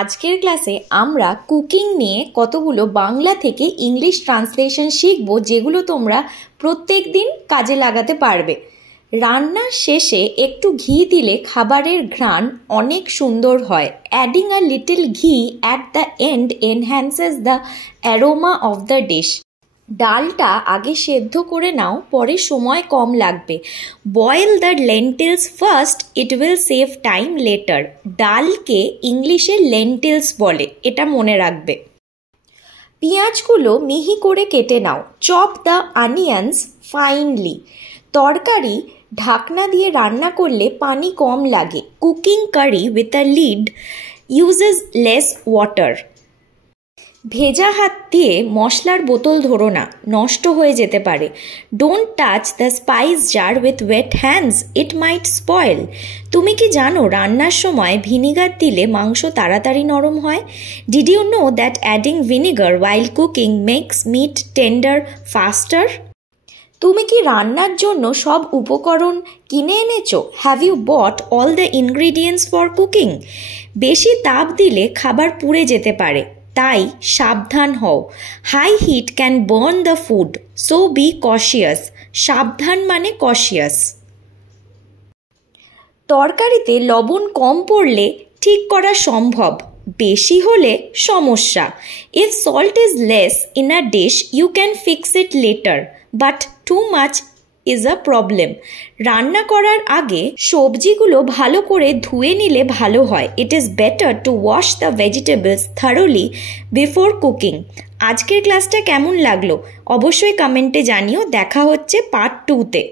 আজকের ক্লাসে আমরা কুকিং নিয়ে কতগুলো বাংলা থেকে ইংলিশ ট্রান্সলেশন শিখব, যেগুলো তোমরা প্রত্যেক দিন কাজে লাগাতে পারবে। রান্নার শেষে একটু ঘি দিলে খাবারের ঘ্রাণ অনেক সুন্দর হয়। Adding a little ghee at the end enhances the aroma of the dish. ডালটা আগে সেদ্ধ করে নাও, পরে সময় কম লাগবে। Boil the lentils first, it will save time later. ডালকে ইংলিশে লেন্টিলস বলে, এটা মনে রাখবে। পেঁয়াজগুলো মিহি করে কেটে নাও। Chop the onions finely. তরকারি ঢাকনা দিয়ে রান্না করলে পানি কম লাগে। Cooking curry with a lid uses less water. ভেজা হাত দিয়ে মশলার বোতল ধরো না, নষ্ট হয়ে যেতে পারে। Don't touch the spice jar with wet hands, it might spoil. তুমি কি জানো রান্নার সময় ভিনিগার দিলে মাংস তাড়াতাড়ি নরম হয়? Did you know that adding vinegar while cooking makes meat tender faster? তুমি কি রান্নার জন্য সব উপকরণ কিনে এনেছো? Have you bought all the ingredients for cooking? বেশি তাপ দিলে খাবার পুড়ে যেতে পারে, তাই সাবধান হও। High heat can burn the food, so be cautious. সাবধান মানে কশিয়াস। তরকারিতে লবণ কম পড়লে ঠিক করা সম্ভব, বেশি হলে সমস্যা। If salt is less in a dish you can fix it later, but too much is a problem. রান্না করার আগে সবজিগুলো ভালো করে ধুয়ে নিলে ভালো হয়। It is better to wash the vegetables thoroughly before cooking. আজকের ক্লাসটা কেমন লাগলো অবশ্যই কমেন্টে জানিও। দেখা হচ্ছে পার্ট 2-তে।